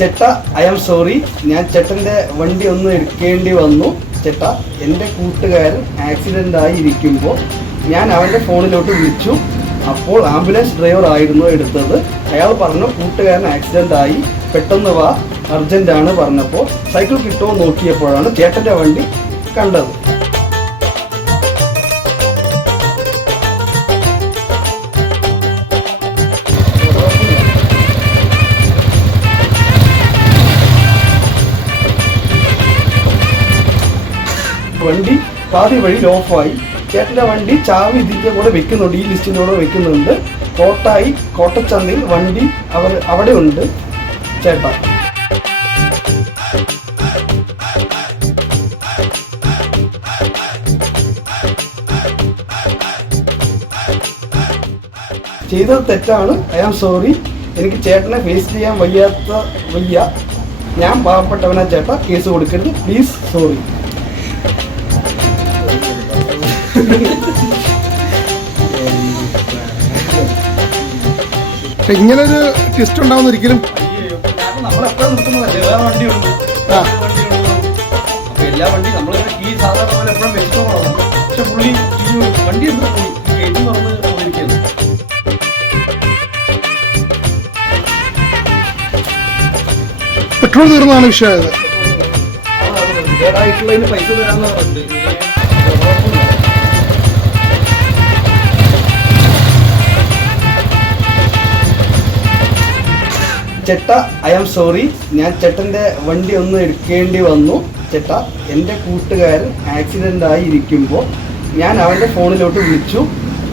ചേട്ടാ I am sorry, ഞാൻ ചേട്ടൻ്റെ വണ്ടി ഒന്ന് എടുക്കേണ്ടി വന്നു. ചേട്ടാ, എൻ്റെ കൂട്ടുകാരൻ ആക്സിഡൻ്റ് ഇരിക്കുമ്പോൾ ഞാൻ അവൻ്റെ ഫോണിലോട്ട് വിളിച്ചു. അപ്പോൾ ആംബുലൻസ് ഡ്രൈവർ ആയിരുന്നു എടുത്തത്. അയാൾ പറഞ്ഞു കൂട്ടുകാരൻ ആക്സിഡൻ്റ് ആയി, പെട്ടെന്ന് വാ, അർജൻറ്റാണ് പറഞ്ഞപ്പോൾ സൈക്കിൾ കിട്ടുമോ നോക്കിയപ്പോഴാണ് ചേട്ടൻ്റെ വണ്ടി കണ്ടത്. വണ്ടി പാതി വഴി ഓഫായി. ചേട്ടൻ്റെ വണ്ടി ചാവി ഇതിൻ്റെ കൂടെ വെക്കുന്നുണ്ട്, ഈ ലിസ്റ്റിൻ്റെ കൂടെ വെക്കുന്നുണ്ട്. കോട്ടച്ചന്തയിൽ വണ്ടി അവിടെ ഉണ്ട്. ചേട്ടാ, ചെയ്തത് തെറ്റാണ്. I am sorry. എനിക്ക് ചേട്ടനെ ഫേസ് ചെയ്യാൻ വയ്യ. ഞാൻ പാവപ്പെട്ടവനാ ചേട്ടാ, കേസ് കൊടുക്കരുത് പ്ലീസ്. സോറി. ഇങ്ങനൊരു ട്വിസ്റ്റ് ഉണ്ടാവുന്ന ഒരിക്കലും നമ്മളെപ്പോഴും നിർത്തുന്നതല്ലേ, വേറെ വണ്ടിയുണ്ട്, അപ്പൊ എല്ലാ വണ്ടി നമ്മൾ ഈ സാധാരണ പോലെ എപ്പോഴും വെച്ചിട്ട് പോകണം. പക്ഷെ പുള്ളി ഈ വണ്ടി എടുത്ത് പോയി ഗേറ്റ് തുറന്ന് പോയിരിക്കുന്നു. പെട്രോൾ തീർന്നതാണ് വിഷയമായത്. ആയിട്ടുള്ളതിന് പൈസ തരാന്ന് പറഞ്ഞിട്ട് ചേട്ടാ ഐ ആം സോറി, ഞാൻ ചേട്ടൻ്റെ വണ്ടി ഒന്ന് എടുക്കേണ്ടി വന്നു. ചേട്ടാ, എൻ്റെ കൂട്ടുകാരൻ ആക്സിഡൻ്റ് ഇരിക്കുമ്പോൾ ഞാൻ അവൻ്റെ ഫോണിലോട്ട് വിളിച്ചു.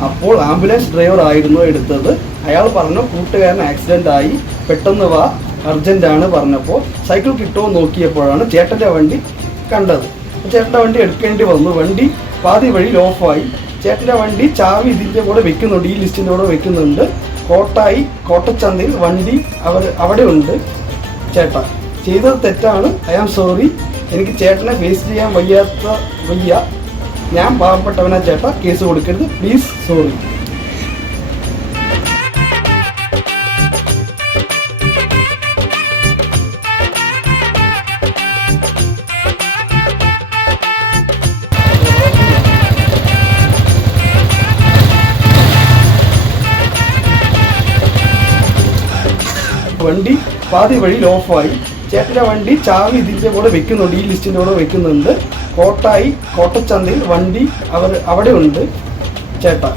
അപ്പോൾ ആംബുലൻസ് ഡ്രൈവർ ആയിരുന്നു എടുത്തത്. അയാൾ പറഞ്ഞു കൂട്ടുകാരൻ ആക്സിഡൻ്റ് ആയി, പെട്ടെന്ന് വാ, അർജൻറ്റാണ് പറഞ്ഞപ്പോൾ സൈക്കിൾ കിട്ടുമോ നോക്കിയപ്പോഴാണ് ചേട്ടൻ്റെ വണ്ടി കണ്ടത്. ചേട്ടൻ്റെ വണ്ടി എടുക്കേണ്ടി വന്നു. വണ്ടി പാതി വഴി ഓഫായി. ചേട്ടൻ്റെ വണ്ടി ചാവി ഇതിൻ്റെ കൂടെ വെക്കുന്നുണ്ട്, ഈ ലിസ്റ്റിൻ്റെ കൂടെ വെക്കുന്നുണ്ട്. കോട്ടച്ചന്തയിൽ വണ്ടി അവിടെ ഉണ്ട്. ചേട്ടാ, ചെയ്തത് തെറ്റാണ്. I am sorry. എനിക്ക് ചേട്ടനെ ഫേസ് ചെയ്യാൻ വയ്യ. ഞാൻ പാവപ്പെട്ടവനാ ചേട്ടാ, കേസ് കൊടുക്കരുത് പ്ലീസ്. സോറി. വണ്ടി പാതി വഴി ഓഫായി. ചേട്ടൻ്റെ വണ്ടി ചാവി ഇതിൻ്റെ കൂടെ വെക്കുന്നുണ്ട്, ഈ ലിസ്റ്റിൻ്റെ കൂടെ വെക്കുന്നുണ്ട്. കോട്ടച്ചന്തയിൽ വണ്ടി അവിടെ ഉണ്ട്. ചേട്ടാ.